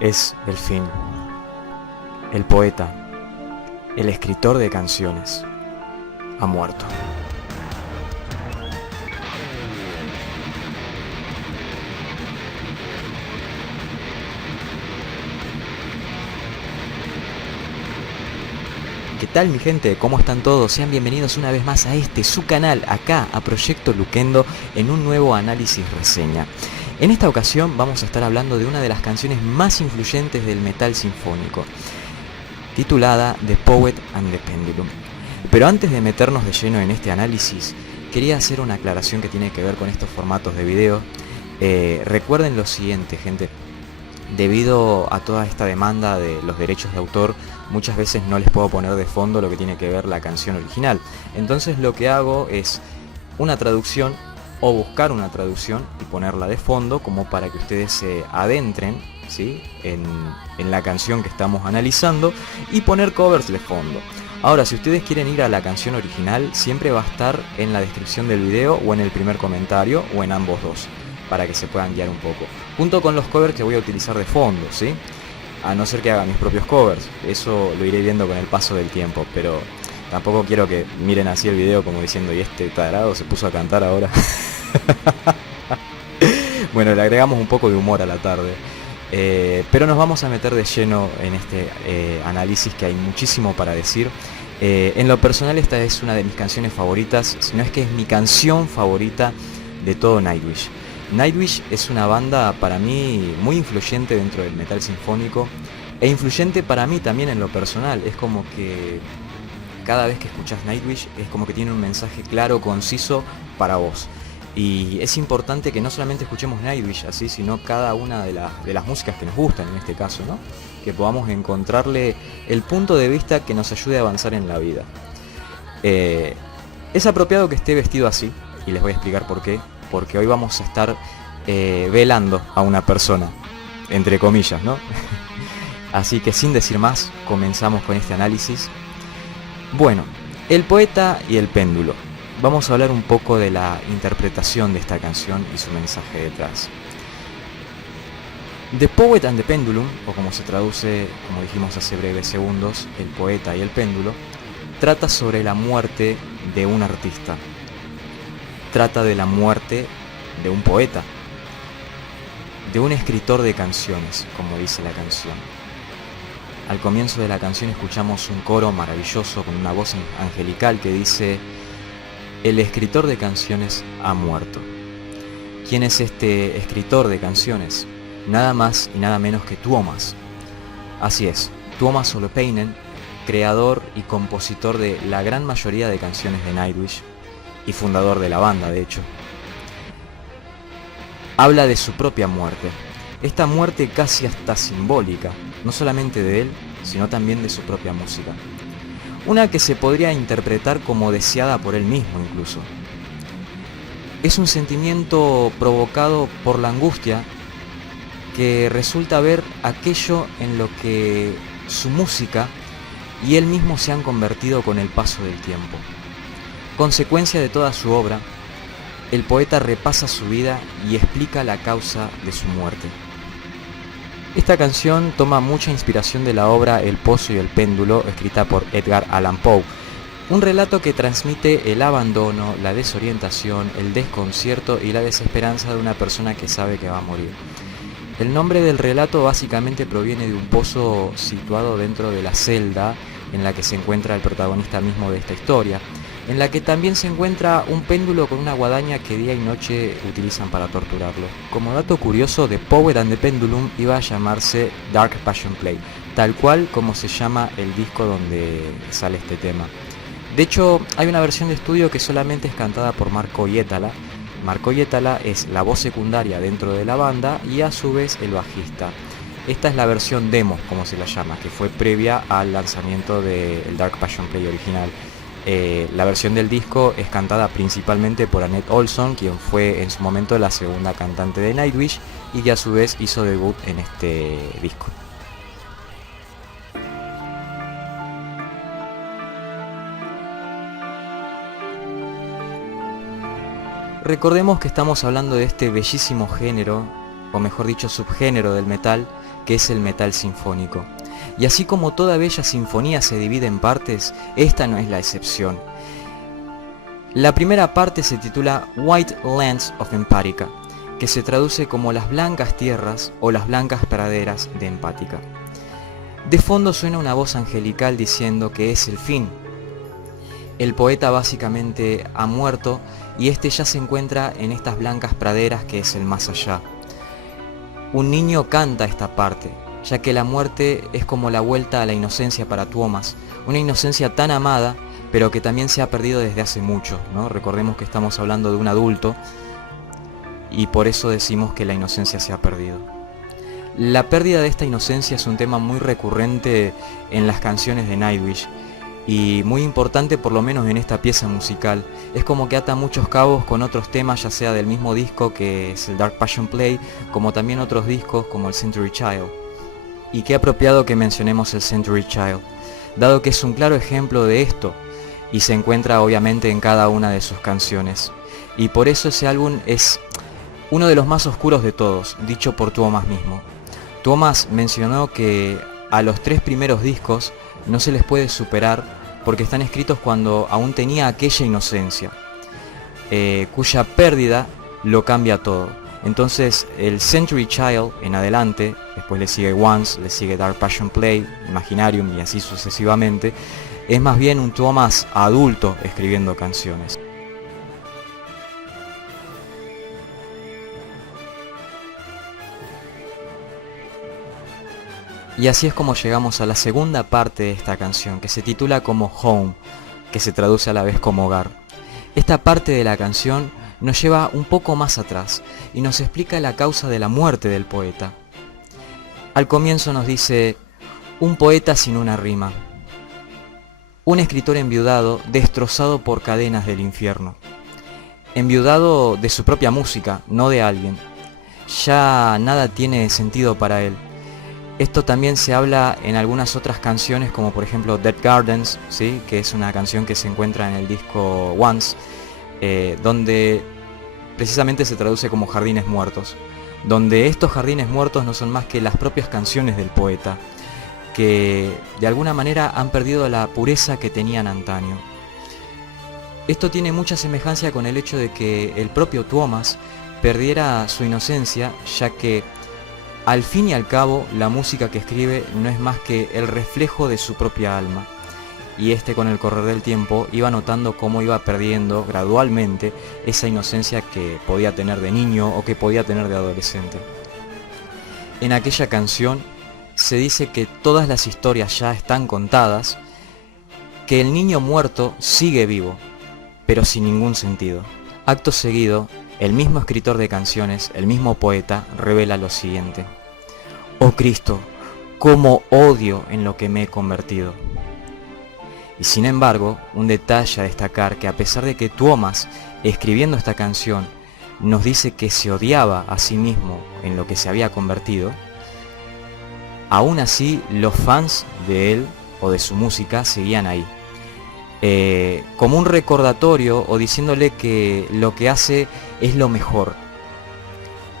Es el fin. El poeta, el escritor de canciones, ha muerto. ¿Qué tal, mi gente? ¿Cómo están todos? Sean bienvenidos una vez más a su canal, acá a Proyecto Luquendo, en un nuevo análisis reseña. En esta ocasión vamos a estar hablando de una de las canciones más influyentes del metal sinfónico, titulada The Poet and the Pendulum. Pero antes de meternos de lleno en este análisis, quería hacer una aclaración que tiene que ver con estos formatos de video. Recuerden lo siguiente, gente. Debido a toda esta demanda de los derechos de autor, muchas veces no les puedo poner de fondo lo que tiene que ver la canción original. Entonces lo que hago es una traducción o buscar una traducción y ponerla de fondo como para que ustedes se adentren, ¿sí?, en la canción que estamos analizando, y poner covers de fondo. Ahora, si ustedes quieren ir a la canción original, siempre va a estar en la descripción del video o en el primer comentario o en ambos dos, para que se puedan guiar un poco, junto con los covers que voy a utilizar de fondo, ¿sí? A no ser que haga mis propios covers, eso lo iré viendo con el paso del tiempo, pero tampoco quiero que miren así el video como diciendo, ¿y este tarado se puso a cantar ahora? Bueno, le agregamos un poco de humor a la tarde, pero nos vamos a meter de lleno en este análisis, que hay muchísimo para decir. En lo personal, esta es una de mis canciones favoritas, si no es que es mi canción favorita de todo Nightwish. Nightwish es una banda para mí muy influyente dentro del metal sinfónico, e influyente para mí también en lo personal. Es como que cada vez que escuchas Nightwish es como que tiene un mensaje claro, conciso para vos. Y es importante que no solamente escuchemos Nightwish así, sino cada una de las músicas que nos gustan en este caso, ¿no? Que podamos encontrarle el punto de vista que nos ayude a avanzar en la vida. Es apropiado que esté vestido así, y les voy a explicar por qué. Porque hoy vamos a estar velando a una persona, entre comillas, ¿no? Así que sin decir más, comenzamos con este análisis. Bueno, el poeta y el péndulo. Vamos a hablar un poco de la interpretación de esta canción y su mensaje detrás. The Poet and the Pendulum, o como se traduce, como dijimos hace breves segundos, el poeta y el péndulo, trata sobre la muerte de un artista. Trata de la muerte de un poeta, de un escritor de canciones, como dice la canción. Al comienzo de la canción escuchamos un coro maravilloso con una voz angelical que dice: el escritor de canciones ha muerto. ¿Quién es este escritor de canciones? Nada más y nada menos que Tuomas. Así es, Tuomas Holopainen, creador y compositor de la gran mayoría de canciones de Nightwish, y fundador de la banda, de hecho. Habla de su propia muerte, esta muerte casi hasta simbólica, no solamente de él, sino también de su propia música. Una que se podría interpretar como deseada por él mismo incluso. Es un sentimiento provocado por la angustia que resulta ver aquello en lo que su música y él mismo se han convertido con el paso del tiempo. Consecuencia de toda su obra, el poeta repasa su vida y explica la causa de su muerte. Esta canción toma mucha inspiración de la obra El Pozo y el Péndulo, escrita por Edgar Allan Poe, un relato que transmite el abandono, la desorientación, el desconcierto y la desesperanza de una persona que sabe que va a morir. El nombre del relato básicamente proviene de un pozo situado dentro de la celda en la que se encuentra el protagonista mismo de esta historia, en la que también se encuentra un péndulo con una guadaña que día y noche utilizan para torturarlo. Como dato curioso, The Poet and the Pendulum iba a llamarse Dark Passion Play, tal cual como se llama el disco donde sale este tema. De hecho, hay una versión de estudio que solamente es cantada por Marco Hietala. Marco Hietala es la voz secundaria dentro de la banda y a su vez el bajista. Esta es la versión demo, como se la llama, que fue previa al lanzamiento del Dark Passion Play original. La versión del disco es cantada principalmente por Annette Olson, quien fue en su momento la segunda cantante de Nightwish y que a su vez hizo debut en este disco. Recordemos que estamos hablando de este bellísimo género o mejor dicho subgénero del metal, que es el metal sinfónico. Y así como toda bella sinfonía se divide en partes, esta no es la excepción. La primera parte se titula White Lands of Empática, que se traduce como las blancas tierras o las blancas praderas de Empática. De fondo suena una voz angelical diciendo que es el fin. El poeta básicamente ha muerto y este ya se encuentra en estas blancas praderas que es el más allá. Un niño canta esta parte, ya que la muerte es como la vuelta a la inocencia para Tuomas, una inocencia tan amada, pero que también se ha perdido desde hace mucho, ¿no? Recordemos que estamos hablando de un adulto y por eso decimos que la inocencia se ha perdido. La pérdida de esta inocencia es un tema muy recurrente en las canciones de Nightwish y muy importante por lo menos en esta pieza musical. Es como que ata muchos cabos con otros temas, ya sea del mismo disco que es el Dark Passion Play, como también otros discos como el Century Child. Y qué apropiado que mencionemos el Century Child, dado que es un claro ejemplo de esto y se encuentra obviamente en cada una de sus canciones. Y por eso ese álbum es uno de los más oscuros de todos, dicho por Tuomas mismo. Tuomas mencionó que a los 3 primeros discos no se les puede superar porque están escritos cuando aún tenía aquella inocencia, cuya pérdida lo cambia todo. Entonces el Century Child en adelante, después le sigue Once, le sigue Dark Passion Play, Imaginarium y así sucesivamente, es más bien un Tuomas adulto escribiendo canciones. Y así es como llegamos a la segunda parte de esta canción, que se titula como Home, que se traduce a la vez como hogar. Esta parte de la canción nos lleva un poco más atrás y nos explica la causa de la muerte del poeta. Al comienzo nos dice, un poeta sin una rima. Un escritor enviudado, destrozado por cadenas del infierno. Enviudado de su propia música, no de alguien. Ya nada tiene sentido para él. Esto también se habla en algunas otras canciones, como por ejemplo Dead Gardens, ¿sí? Que es una canción que se encuentra en el disco Once, donde precisamente se traduce como jardines muertos, donde estos jardines muertos no son más que las propias canciones del poeta, que de alguna manera han perdido la pureza que tenían antaño. Esto tiene mucha semejanza con el hecho de que el propio Tuomas perdiera su inocencia, ya que al fin y al cabo la música que escribe no es más que el reflejo de su propia alma, y con el correr del tiempo iba notando cómo iba perdiendo gradualmente esa inocencia que podía tener de niño o que podía tener de adolescente. En aquella canción se dice que todas las historias ya están contadas, que el niño muerto sigue vivo, pero sin ningún sentido. Acto seguido, el mismo escritor de canciones, el mismo poeta, revela lo siguiente: «Oh Cristo, cómo odio en lo que me he convertido». Y sin embargo, un detalle a destacar, que a pesar de que Tuomas, escribiendo esta canción, nos dice que se odiaba a sí mismo en lo que se había convertido, aún así los fans de él o de su música seguían ahí. Como un recordatorio o diciéndole que lo que hace es lo mejor,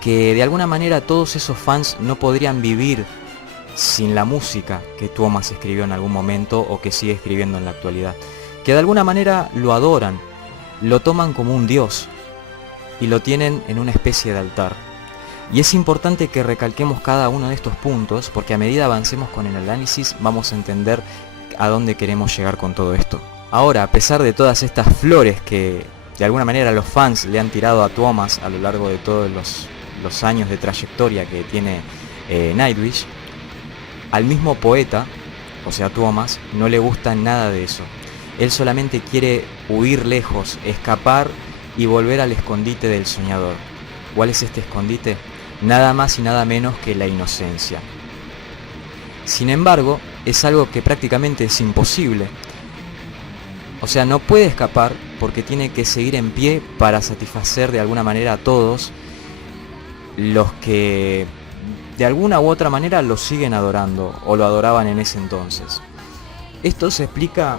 que de alguna manera todos esos fans no podrían vivir sin la música que Tuomas escribió en algún momento o que sigue escribiendo en la actualidad, que de alguna manera lo adoran, lo toman como un dios y lo tienen en una especie de altar. Y es importante que recalquemos cada uno de estos puntos, porque a medida avancemos con el análisis vamos a entender a dónde queremos llegar con todo esto. Ahora, a pesar de todas estas flores que de alguna manera los fans le han tirado a Tuomas a lo largo de todos los años de trayectoria que tiene Nightwish, al mismo poeta, o sea Tuomas, no le gusta nada de eso. Él solamente quiere huir lejos, escapar y volver al escondite del soñador. ¿Cuál es este escondite? Nada más y nada menos que la inocencia. Sin embargo, es algo que prácticamente es imposible. O sea, no puede escapar porque tiene que seguir en pie para satisfacer de alguna manera a todos los que de alguna u otra manera lo siguen adorando o lo adoraban en ese entonces. Esto se explica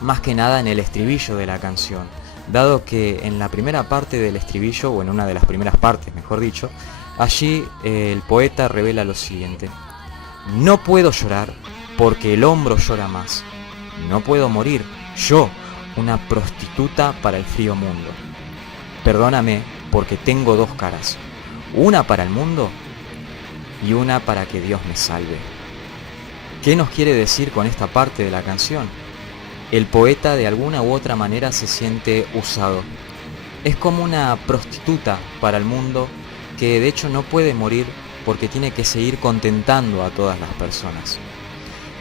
más que nada en el estribillo de la canción, dado que en la primera parte del estribillo, o en una de las primeras partes mejor dicho, Allí el poeta revela lo siguiente: no puedo llorar porque el hombro llora más. No puedo morir, yo, una prostituta para el frío mundo. Perdóname porque tengo dos caras, una para el mundo y una para que Dios me salve. ¿Qué nos quiere decir con esta parte de la canción? El poeta de alguna u otra manera se siente usado. Es como una prostituta para el mundo que de hecho no puede morir porque tiene que seguir contentando a todas las personas.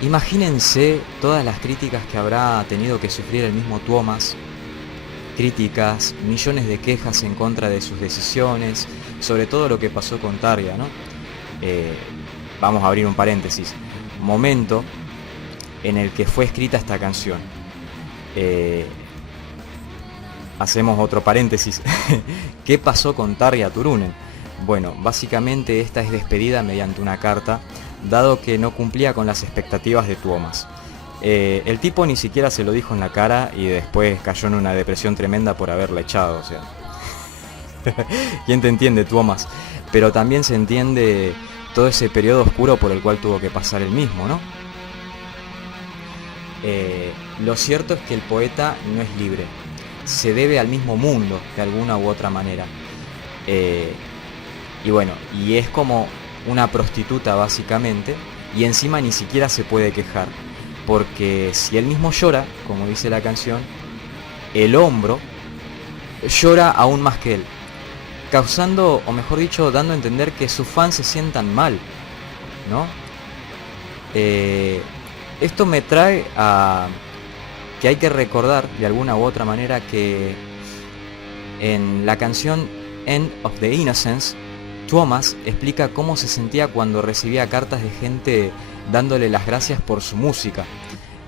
Imagínense todas las críticas que habrá tenido que sufrir el mismo Thomas. Críticas, millones de quejas en contra de sus decisiones, sobre todo lo que pasó con Tarja, ¿no? Vamos a abrir un paréntesis. Momento en el que fue escrita esta canción. Hacemos otro paréntesis. ¿Qué pasó con Tarja Turunen? Bueno, básicamente esta es despedida mediante una carta, dado que no cumplía con las expectativas de Thomas. El tipo ni siquiera se lo dijo en la cara y después cayó en una depresión tremenda por haberla echado, o sea. ¿Quién te entiende, Thomas? Pero también se entiende todo ese periodo oscuro por el cual tuvo que pasar él mismo, ¿no? Lo cierto es que el poeta no es libre, se debe al mismo mundo de alguna u otra manera. Y bueno, y es como una prostituta básicamente, y encima ni siquiera se puede quejar, porque si él mismo llora, como dice la canción, el hombro llora aún más que él, causando, o mejor dicho, dando a entender que sus fans se sientan mal, ¿no? Esto me trae a que hay que recordar de alguna u otra manera que en la canción End of the Innocence, Thomas explica cómo se sentía cuando recibía cartas de gente dándole las gracias por su música,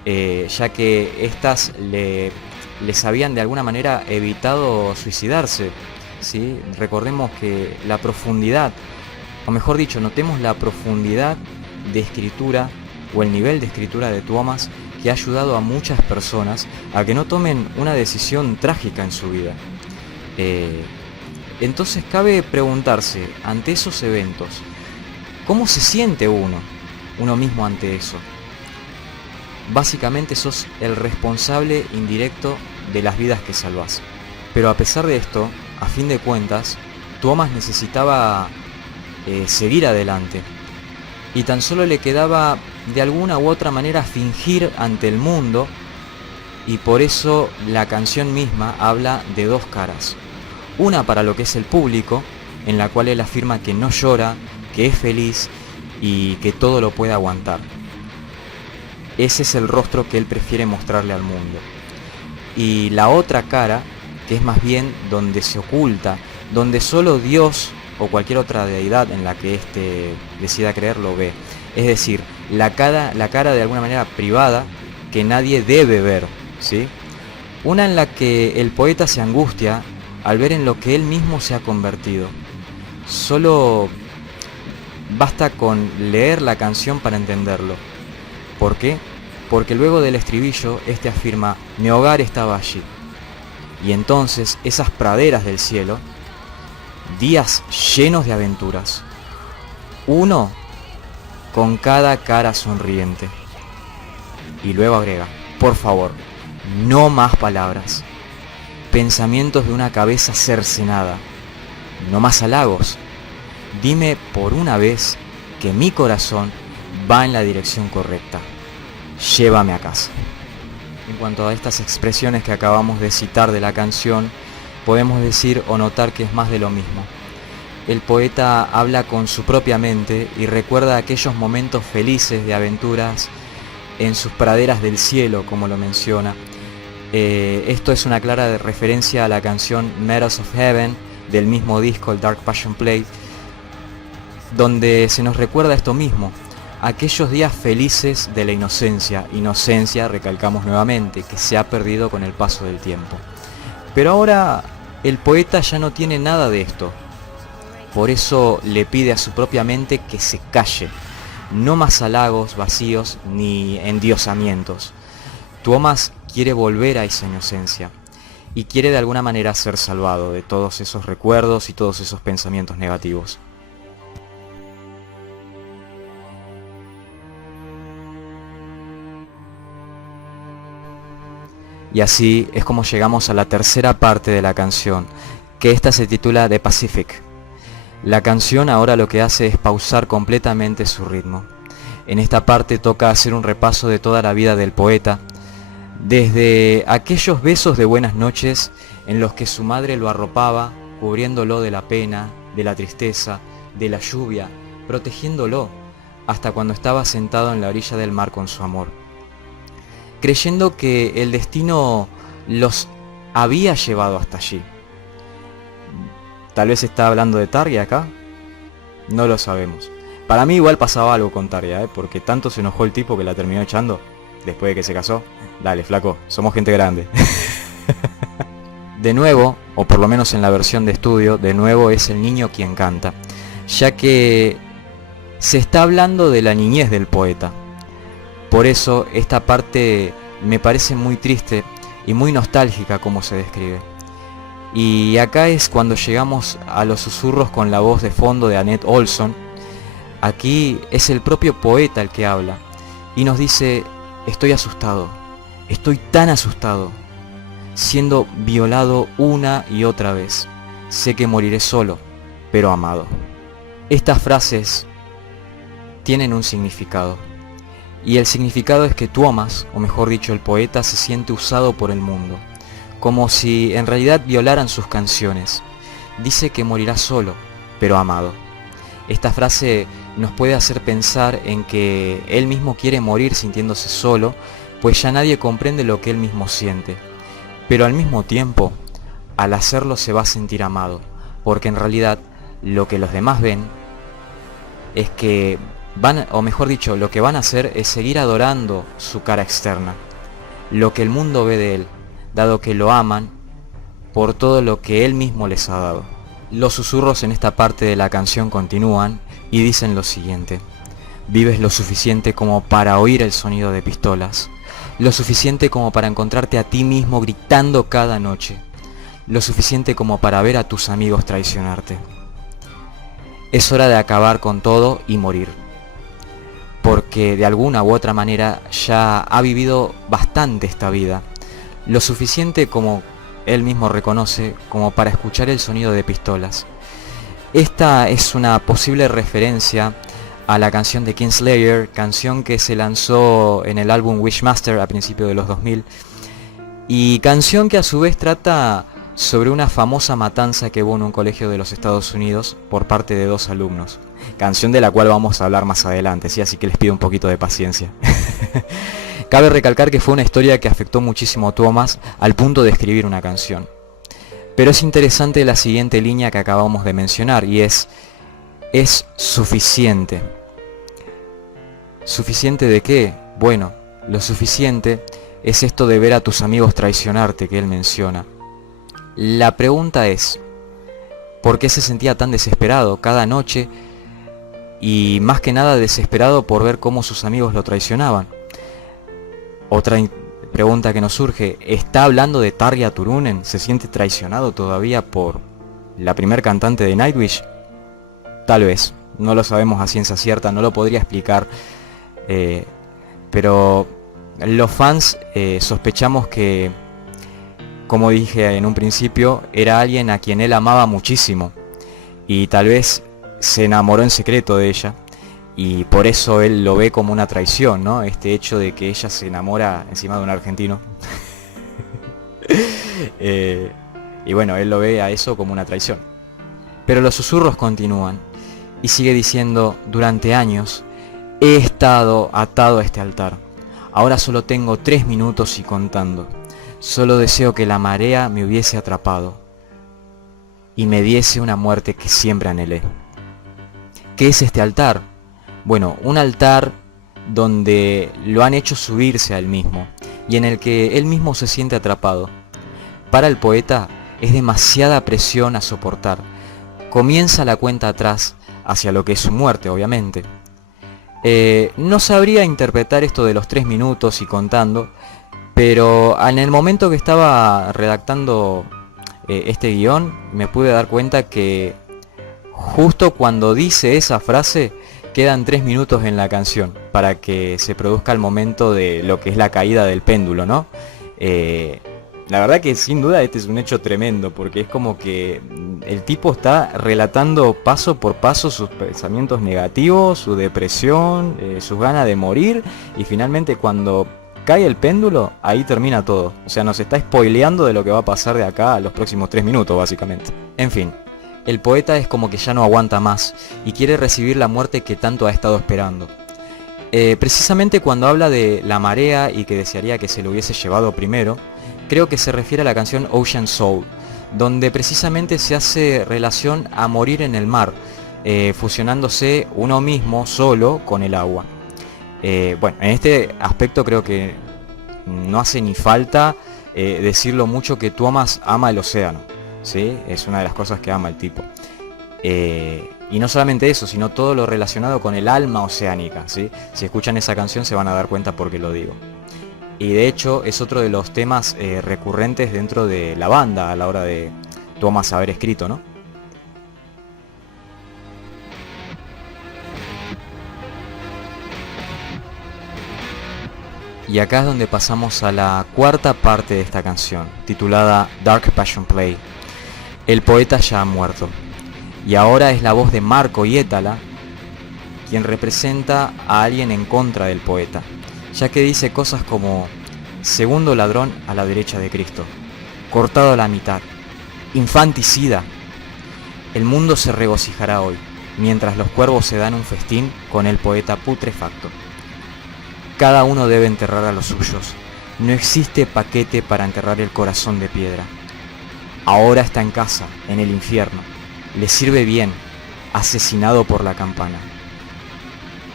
ya que estas les habían de alguna manera evitado suicidarse, ¿sí? Recordemos que la profundidad, o mejor dicho, notemos la profundidad de escritura o el nivel de escritura de Thomas, que ha ayudado a muchas personas a que no tomen una decisión trágica en su vida. Entonces cabe preguntarse, ante esos eventos, ¿cómo se siente uno mismo ante eso? Básicamente sos el responsable indirecto de las vidas que salvás. Pero a pesar de esto, a fin de cuentas, Thomas necesitaba seguir adelante. Y tan solo le quedaba de alguna u otra manera fingir ante el mundo, y por eso la canción misma habla de dos caras. Una para lo que es el público, en la cual él afirma que no llora, que es feliz y que todo lo puede aguantar. Ese es el rostro que él prefiere mostrarle al mundo. Y la otra cara, que es más bien donde se oculta, donde solo Dios o cualquier otra deidad en la que éste decida creer lo ve. Es decir, la cara de alguna manera privada que nadie debe ver, ¿sí? Una en la que el poeta se angustia al ver en lo que él mismo se ha convertido. Solo basta con leer la canción para entenderlo. ¿Por qué? Porque luego del estribillo, este afirma: mi hogar estaba allí. Y entonces esas praderas del cielo, días llenos de aventuras, uno con cada cara sonriente. Y luego agrega: por favor, no más palabras, pensamientos de una cabeza cercenada, no más halagos. Dime por una vez que mi corazón va en la dirección correcta. Llévame a casa. En cuanto a estas expresiones que acabamos de citar de la canción, podemos decir o notar que es más de lo mismo. El poeta habla con su propia mente y recuerda aquellos momentos felices de aventuras en sus praderas del cielo, como lo menciona. Esto es una clara referencia a la canción Meadows of Heaven del mismo disco, el Dark Passion Play, donde se nos recuerda esto mismo, aquellos días felices de la inocencia, recalcamos nuevamente, que se ha perdido con el paso del tiempo. Pero ahora el poeta ya no tiene nada de esto, por eso le pide a su propia mente que se calle, no más halagos vacíos ni endiosamientos. Thomas quiere volver a esa inocencia y quiere de alguna manera ser salvado de todos esos recuerdos y todos esos pensamientos negativos. Y así es como llegamos a la tercera parte de la canción, que esta se titula The Pacific. La canción ahora lo que hace es pausar completamente su ritmo. En esta parte toca hacer un repaso de toda la vida del poeta, desde aquellos besos de buenas noches en los que su madre lo arropaba, cubriéndolo de la pena, de la tristeza, de la lluvia, protegiéndolo, hasta cuando estaba sentado en la orilla del mar con su amor, creyendo que el destino los había llevado hasta allí. Tal vez está hablando de Tarja acá, no lo sabemos. Para mí igual pasaba algo con Tarja, porque tanto se enojó el tipo que la terminó echando después de que se casó. Dale, flaco, somos gente grande. De nuevo, o por lo menos en la versión de estudio, de nuevo es el niño quien canta, ya que se está hablando de la niñez del poeta. Por eso esta parte me parece muy triste y muy nostálgica como se describe. Y acá es cuando llegamos a los susurros con la voz de fondo de Annette Olson. Aquí es el propio poeta el que habla y nos dice: estoy asustado, estoy tan asustado, siendo violado una y otra vez. Sé que moriré solo, pero amado. Estas frases tienen un significado. Y el significado es que Tuomas, o mejor dicho el poeta, se siente usado por el mundo, como si en realidad violaran sus canciones. Dice que morirá solo, pero amado. Esta frase nos puede hacer pensar en que él mismo quiere morir sintiéndose solo, pues ya nadie comprende lo que él mismo siente. Pero al mismo tiempo, al hacerlo se va a sentir amado, porque en realidad lo que los demás ven es que van, o mejor dicho, lo que van a hacer es seguir adorando su cara externa, lo que el mundo ve de él, dado que lo aman por todo lo que él mismo les ha dado. Los susurros en esta parte de la canción continúan y dicen lo siguiente: vives lo suficiente como para oír el sonido de pistolas, lo suficiente como para encontrarte a ti mismo gritando cada noche, lo suficiente como para ver a tus amigos traicionarte. Es hora de acabar con todo y morir, porque de alguna u otra manera ya ha vivido bastante esta vida, lo suficiente, como él mismo reconoce, como para escuchar el sonido de pistolas. Esta es una posible referencia a la canción de Kingslayer, canción que se lanzó en el álbum Wishmaster a principios de los 2000, y canción que a su vez trata sobre una famosa matanza que hubo en un colegio de los Estados Unidos por parte de 2 alumnos. Canción de la cual vamos a hablar más adelante, ¿sí? Así que les pido un poquito de paciencia. Cabe recalcar que fue una historia que afectó muchísimo a Tuomas al punto de escribir una canción. Pero es interesante la siguiente línea que acabamos de mencionar, y es suficiente. ¿Suficiente de qué? Bueno, lo suficiente es esto de ver a tus amigos traicionarte que él menciona. La pregunta es, ¿por qué se sentía tan desesperado cada noche? Y más que nada desesperado por ver cómo sus amigos lo traicionaban. Otra pregunta que nos surge: ¿está hablando de Tarja Turunen? ¿Se siente traicionado todavía por la primer cantante de Nightwish? Tal vez, no lo sabemos a ciencia cierta, no lo podría explicar, pero los fans sospechamos que, como dije en un principio, era alguien a quien él amaba muchísimo y tal vez se enamoró en secreto de ella, y por eso él lo ve como una traición, ¿no? Este hecho de que ella se enamora encima de un argentino. Y bueno, él lo ve a eso como una traición. Pero los susurros continúan y sigue diciendo: durante años he estado atado a este altar. Ahora solo tengo 3 minutos y contando. Solo deseo que la marea me hubiese atrapado y me diese una muerte que siempre anhelé. ¿Qué es este altar? Bueno, un altar donde lo han hecho subirse a él mismo y en el que él mismo se siente atrapado. Para el poeta es demasiada presión a soportar. Comienza la cuenta atrás hacia lo que es su muerte, obviamente. No sabría interpretar esto de los 3 minutos y contando, pero en el momento que estaba redactando este guión me pude dar cuenta que justo cuando dice esa frase quedan 3 minutos en la canción para que se produzca el momento de lo que es la caída del péndulo, ¿no? La verdad que sin duda este es un hecho tremendo, porque es como que el tipo está relatando paso por paso sus pensamientos negativos, su depresión, sus ganas de morir, y finalmente cuando cae el péndulo, ahí termina todo. O sea, nos está spoileando de lo que va a pasar de acá a los próximos 3 minutos, básicamente. En fin, el poeta es como que ya no aguanta más y quiere recibir la muerte que tanto ha estado esperando. Precisamente cuando habla de la marea y que desearía que se lo hubiese llevado primero, creo que se refiere a la canción Ocean Soul, donde precisamente se hace relación a morir en el mar, fusionándose uno mismo solo con el agua. Bueno, en este aspecto creo que no hace ni falta decirlo mucho que Thomas ama el océano, ¿sí? Es una de las cosas que ama el tipo. Y no solamente eso, sino todo lo relacionado con el alma oceánica, ¿sí? Si escuchan esa canción se van a dar cuenta por qué lo digo. Y de hecho es otro de los temas recurrentes dentro de la banda a la hora de Thomas haber escrito, ¿no? Y acá es donde pasamos a la cuarta parte de esta canción, titulada Dark Passion Play. El poeta ya ha muerto. Y ahora es la voz de Marco Hietala quien representa a alguien en contra del poeta, ya que dice cosas como: segundo ladrón a la derecha de Cristo, cortado a la mitad, infanticida. El mundo se regocijará hoy, mientras los cuervos se dan un festín con el poeta putrefacto. Cada uno debe enterrar a los suyos. No existe paquete para enterrar el corazón de piedra. Ahora está en casa, en el infierno. Le sirve bien, asesinado por la campana,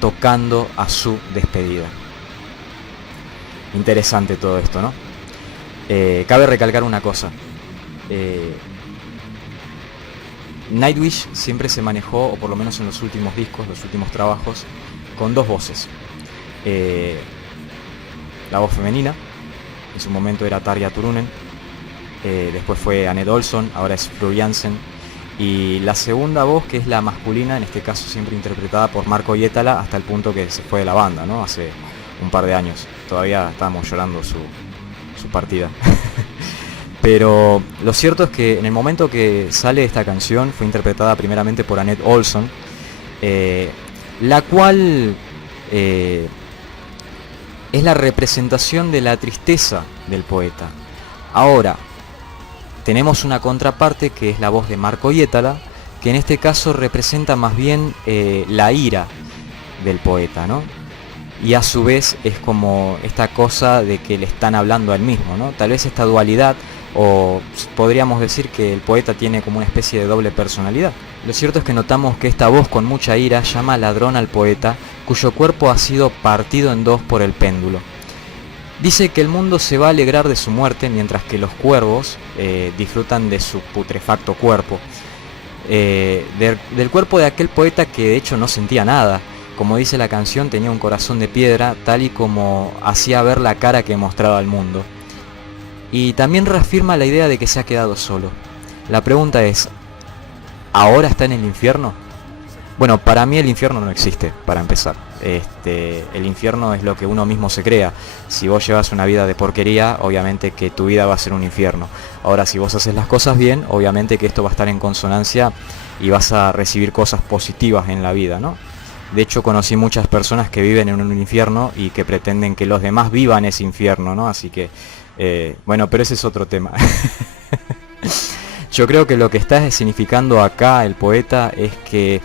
tocando a su despedida. Interesante todo esto, ¿no? Cabe recalcar una cosa. Nightwish siempre se manejó, o por lo menos en los últimos discos, los últimos trabajos, con dos voces. La voz femenina, en su momento era Tarja Turunen, después fue Annette Olson, ahora es Floor Jansen. Y la segunda voz, que es la masculina, en este caso siempre interpretada por Marco Hietala, hasta el punto que se fue de la banda, ¿no? Hace un par de años. Todavía estábamos llorando su partida. Pero lo cierto es que en el momento que sale esta canción fue interpretada primeramente por Annette Olson, la cual es la representación de la tristeza del poeta. Ahora, tenemos una contraparte que es la voz de Marco Hietala, que en este caso representa más bien la ira del poeta, ¿no? Y a su vez es como esta cosa de que le están hablando a él mismo, ¿no? Tal vez esta dualidad, o podríamos decir que el poeta tiene como una especie de doble personalidad. Lo cierto es que notamos que esta voz con mucha ira llama ladrón al poeta, cuyo cuerpo ha sido partido en dos por el péndulo. Dice que el mundo se va a alegrar de su muerte, mientras que los cuervos disfrutan de su putrefacto cuerpo. Del cuerpo de aquel poeta que de hecho no sentía nada. Como dice la canción, tenía un corazón de piedra, tal y como hacía ver la cara que mostraba al mundo. Y también reafirma la idea de que se ha quedado solo. La pregunta es, ¿ahora está en el infierno? Bueno, para mí el infierno no existe, para empezar. El infierno es lo que uno mismo se crea. Si vos llevas una vida de porquería, obviamente que tu vida va a ser un infierno. Ahora, si vos haces las cosas bien, obviamente que esto va a estar en consonancia y vas a recibir cosas positivas en la vida, ¿no? De hecho, conocí muchas personas que viven en un infierno y que pretenden que los demás vivan ese infierno, ¿no? Así que, bueno, pero ese es otro tema. Yo creo que lo que está significando acá el poeta es que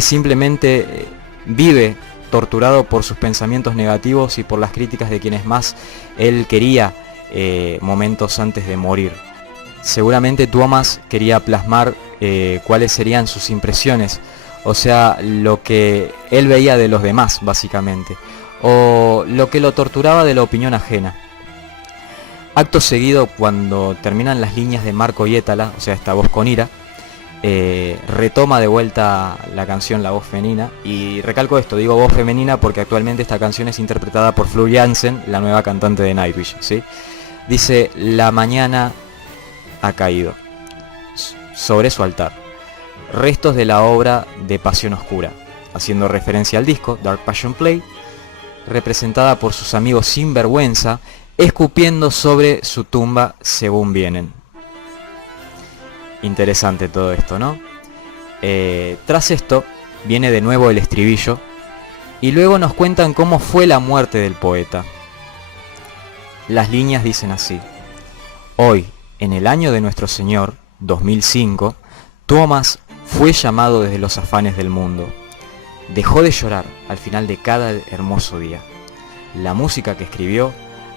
simplemente vive torturado por sus pensamientos negativos y por las críticas de quienes más él quería momentos antes de morir. Seguramente Thomas quería plasmar cuáles serían sus impresiones, o sea, lo que él veía de los demás, básicamente, o lo que lo torturaba de la opinión ajena. Acto seguido, cuando terminan las líneas de Marco Hietala, o sea, esta voz con ira, retoma de vuelta la canción, la voz femenina, y recalco esto, digo voz femenina porque actualmente esta canción es interpretada por Floor Jansen, la nueva cantante de Nightwish, ¿sí? Dice: la mañana ha caído sobre su altar, restos de la obra de Pasión Oscura, haciendo referencia al disco Dark Passion Play, representada por sus amigos Sinvergüenza, escupiendo sobre su tumba según vienen. Interesante todo esto, ¿no? Tras esto, viene de nuevo el estribillo, y luego nos cuentan cómo fue la muerte del poeta. Las líneas dicen así: hoy, en el año de nuestro Señor, 2005, Thomas fue llamado desde los afanes del mundo. Dejó de llorar al final de cada hermoso día. La música que escribió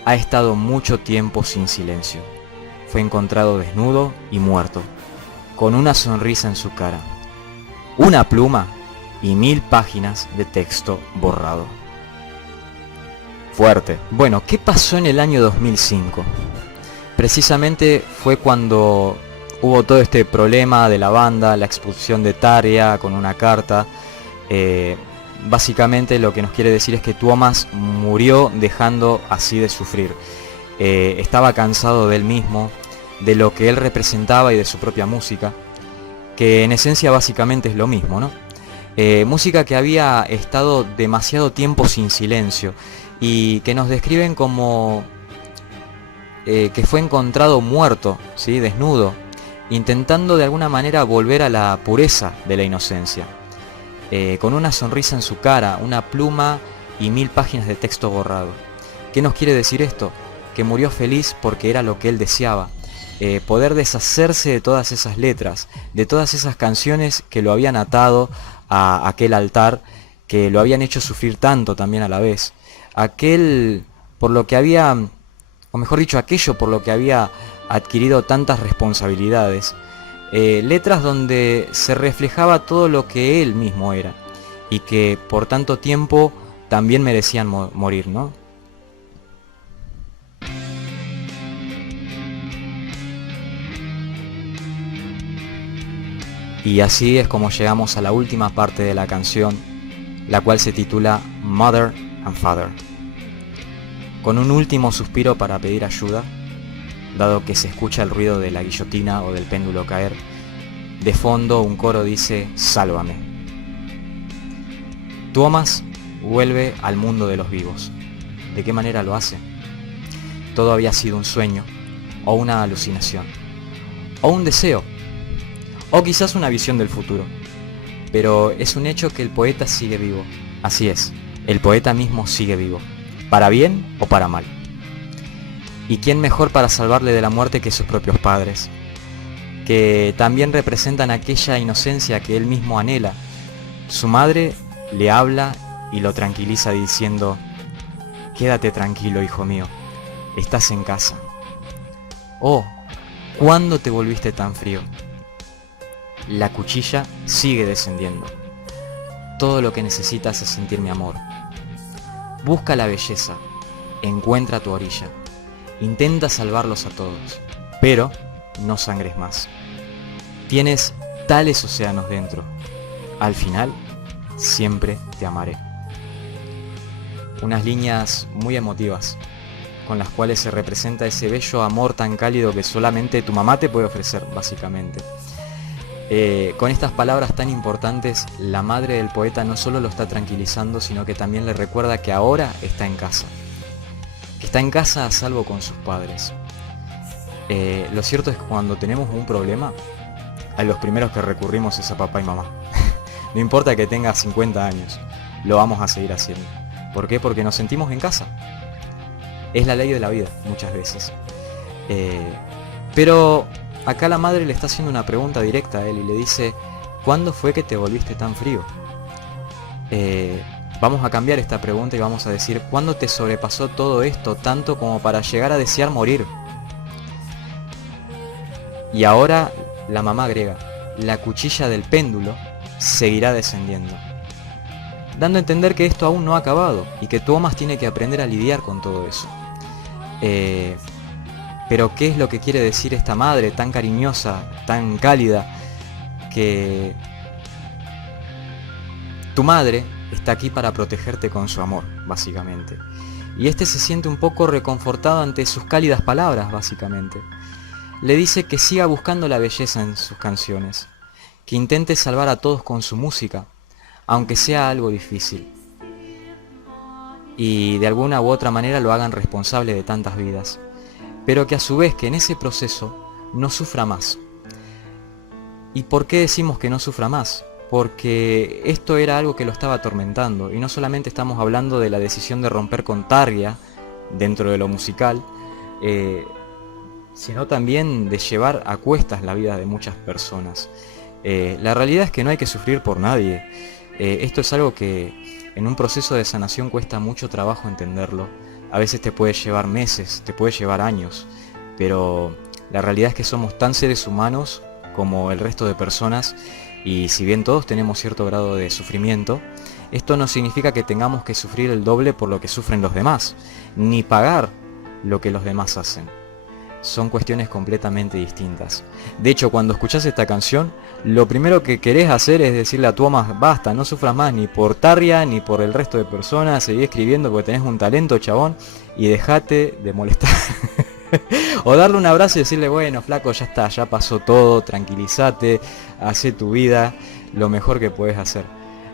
ha estado mucho tiempo sin silencio. Fue encontrado desnudo y muerto, con una sonrisa en su cara, una pluma y 1000 páginas de texto borrado. Fuerte. Bueno, ¿qué pasó en el año 2005? Precisamente fue cuando hubo todo este problema de la banda, la expulsión de Tarja con una carta. Básicamente lo que nos quiere decir es que Thomas murió dejando así de sufrir. Estaba cansado de él mismo, de lo que él representaba y de su propia música, que en esencia básicamente es lo mismo, ¿no? Música que había estado demasiado tiempo sin silencio y que nos describen como que fue encontrado muerto, ¿sí? Desnudo, intentando de alguna manera volver a la pureza de la inocencia, con una sonrisa en su cara, una pluma y 1000 páginas de texto borrado. ¿Qué nos quiere decir esto? Que murió feliz porque era lo que él deseaba. Poder deshacerse de todas esas letras, de todas esas canciones que lo habían atado a aquel altar, que lo habían hecho sufrir tanto también a la vez. Aquel por lo que había, o mejor dicho, aquello por lo que había adquirido tantas responsabilidades. Letras donde se reflejaba todo lo que él mismo era y que por tanto tiempo también merecían morir, ¿no? Y así es como llegamos a la última parte de la canción, la cual se titula Mother and Father. Con un último suspiro para pedir ayuda, dado que se escucha el ruido de la guillotina o del péndulo caer, de fondo un coro dice «Sálvame». Thomas vuelve al mundo de los vivos. ¿De qué manera lo hace? Todo había sido un sueño, o una alucinación, o un deseo, o quizás una visión del futuro. Pero es un hecho que el poeta sigue vivo. Así es, el poeta mismo sigue vivo, para bien o para mal. ¿Y quién mejor para salvarle de la muerte que sus propios padres? Que también representan aquella inocencia que él mismo anhela. Su madre le habla y lo tranquiliza diciendo: «Quédate tranquilo, hijo mío, estás en casa». Oh, ¿cuándo te volviste tan frío? La cuchilla sigue descendiendo. Todo lo que necesitas es sentir mi amor. Busca la belleza, encuentra tu orilla, intenta salvarlos a todos, pero no sangres más. Tienes tales océanos dentro. Al final, siempre te amaré. Unas líneas muy emotivas, con las cuales se representa ese bello amor tan cálido que solamente tu mamá te puede ofrecer, básicamente. Con estas palabras tan importantes, la madre del poeta no solo lo está tranquilizando, sino que también le recuerda que ahora está en casa. Que está en casa a salvo con sus padres. Lo cierto es que cuando tenemos un problema, a los primeros que recurrimos es a papá y mamá. No importa que tengas 50 años, lo vamos a seguir haciendo. ¿Por qué? Porque nos sentimos en casa. Es la ley de la vida, muchas veces. Pero acá la madre le está haciendo una pregunta directa a él y le dice: ¿cuándo fue que te volviste tan frío? Vamos a cambiar esta pregunta y vamos a decir: ¿cuándo te sobrepasó todo esto tanto como para llegar a desear morir? Y ahora la mamá agrega: la cuchilla del péndulo seguirá descendiendo, dando a entender que esto aún no ha acabado y que Thomas tiene que aprender a lidiar con todo eso. Pero ¿qué es lo que quiere decir esta madre tan cariñosa, tan cálida? Que tu madre está aquí para protegerte con su amor, básicamente. Y este se siente un poco reconfortado ante sus cálidas palabras, básicamente. Le dice que siga buscando la belleza en sus canciones, que intente salvar a todos con su música, aunque sea algo difícil. y de alguna u otra manera lo hagan responsable de tantas vidas, pero que a su vez que en ese proceso no sufra más. ¿Y por qué decimos que no sufra más? Porque esto era algo que lo estaba atormentando, y no solamente estamos hablando de la decisión de romper con Tarja dentro de lo musical, sino también de llevar a cuestas la vida de muchas personas. La realidad es que no hay que sufrir por nadie. Esto es algo que en un proceso de sanación cuesta mucho trabajo entenderlo. A veces te puede llevar meses, te puede llevar años, pero la realidad es que somos tan seres humanos como el resto de personas, y si bien todos tenemos cierto grado de sufrimiento, esto no significa que tengamos que sufrir el doble por lo que sufren los demás, ni pagar lo que los demás hacen. Son cuestiones completamente distintas. De hecho, cuando escuchás esta canción, lo primero que querés hacer es decirle a Tuomas: basta, no sufras más ni por Tarja ni por el resto de personas, seguí escribiendo porque tenés un talento, chabón, y dejate de molestar. O darle un abrazo y decirle: bueno, flaco, ya está, ya pasó todo, tranquilízate, hacé tu vida, lo mejor que puedes hacer.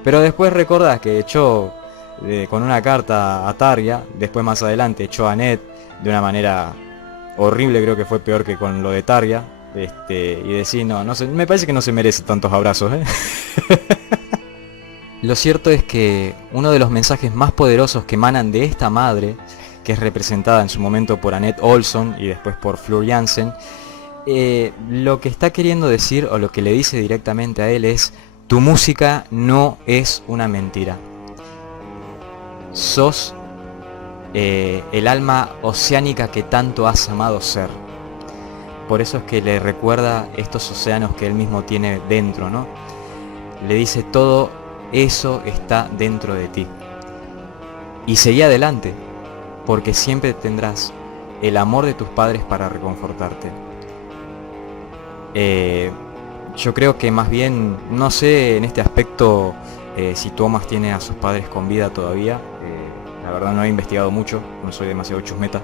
Pero después recordás que echó con una carta a Tarja, después más adelante echó a Ned de una manera horrible, creo que fue peor que con lo de Tarja, y decís: no sé, me parece que no se merece tantos abrazos, ¿eh? Lo cierto es que uno de los mensajes más poderosos que emanan de esta madre, que es representada en su momento por Annette Olson y después por Floor Jansen, lo que está queriendo decir, o lo que le dice directamente a él, es: tu música no es una mentira. Sos el alma oceánica que tanto has amado ser. Por eso es que le recuerda estos océanos que él mismo tiene dentro, ¿no? Le dice: todo eso está dentro de ti. Y seguí adelante, porque siempre tendrás el amor de tus padres para reconfortarte. Yo creo que más bien, no sé en este aspecto si Tuomas tiene a sus padres con vida todavía. La verdad no he investigado mucho, no soy demasiado chusmeta.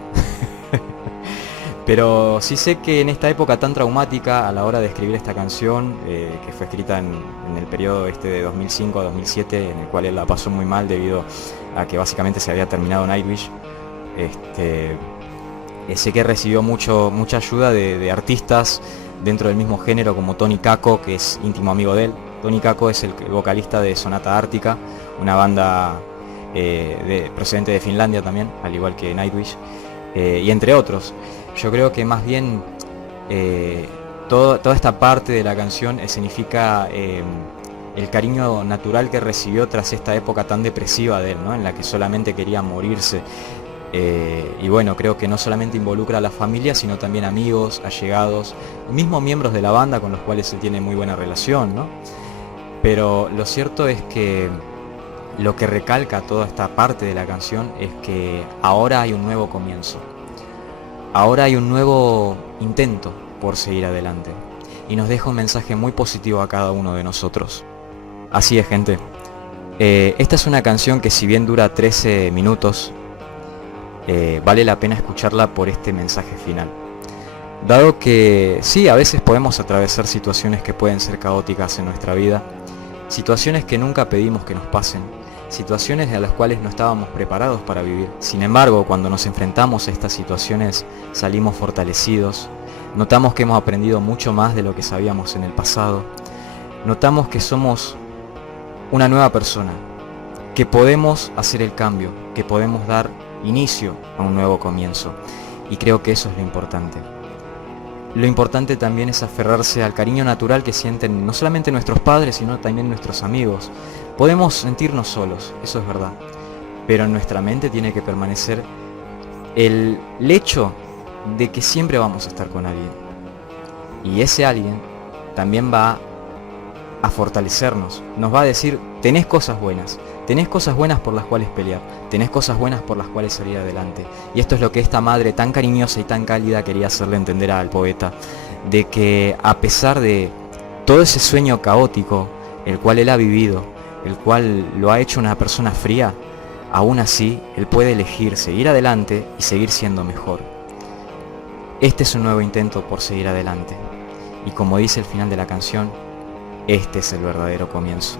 Pero sí sé que en esta época tan traumática a la hora de escribir esta canción, que fue escrita en el periodo de 2005 a 2007, en el cual él la pasó muy mal debido a que básicamente se había terminado Nightwish, sé que recibió mucha ayuda de artistas dentro del mismo género, como Toni Kakko, que es íntimo amigo de él. Toni Kakko es el vocalista de Sonata Ártica, una banda procedente de Finlandia también, al igual que Nightwish, y entre otros. Yo creo que más bien toda esta parte de la canción significa el cariño natural que recibió tras esta época tan depresiva de él, ¿no? En la que solamente quería morirse. Y bueno, creo que no solamente involucra a la familia, sino también amigos, allegados, mismos miembros de la banda con los cuales él tiene muy buena relación, ¿no? Pero lo cierto es que lo que recalca toda esta parte de la canción es que ahora hay un nuevo comienzo. Ahora hay un nuevo intento por seguir adelante. Y nos deja un mensaje muy positivo a cada uno de nosotros. Así es, gente. Esta es una canción que, si bien dura 13 minutos, vale la pena escucharla por este mensaje final. Dado que sí, a veces podemos atravesar situaciones que pueden ser caóticas en nuestra vida, situaciones que nunca pedimos que nos pasen, situaciones a las cuales no estábamos preparados para vivir. Sin embargo, cuando nos enfrentamos a estas situaciones, salimos fortalecidos, notamos que hemos aprendido mucho más de lo que sabíamos en el pasado, notamos que somos una nueva persona, que podemos hacer el cambio, que podemos dar inicio a un nuevo comienzo, y creo que eso es lo importante. Lo importante también es aferrarse al cariño natural que sienten no solamente nuestros padres, sino también nuestros amigos. Podemos sentirnos solos, eso es verdad, pero en nuestra mente tiene que permanecer el hecho de que siempre vamos a estar con alguien, y ese alguien también va a fortalecernos, nos va a decir: tenés cosas buenas por las cuales pelear, tenés cosas buenas por las cuales salir adelante. Y esto es lo que esta madre tan cariñosa y tan cálida quería hacerle entender al poeta, de que a pesar de todo ese sueño caótico, el cual él ha vivido, el cual lo ha hecho una persona fría, aún así él puede elegir seguir adelante y seguir siendo mejor. Este es un nuevo intento por seguir adelante, y como dice el final de la canción, este es el verdadero comienzo.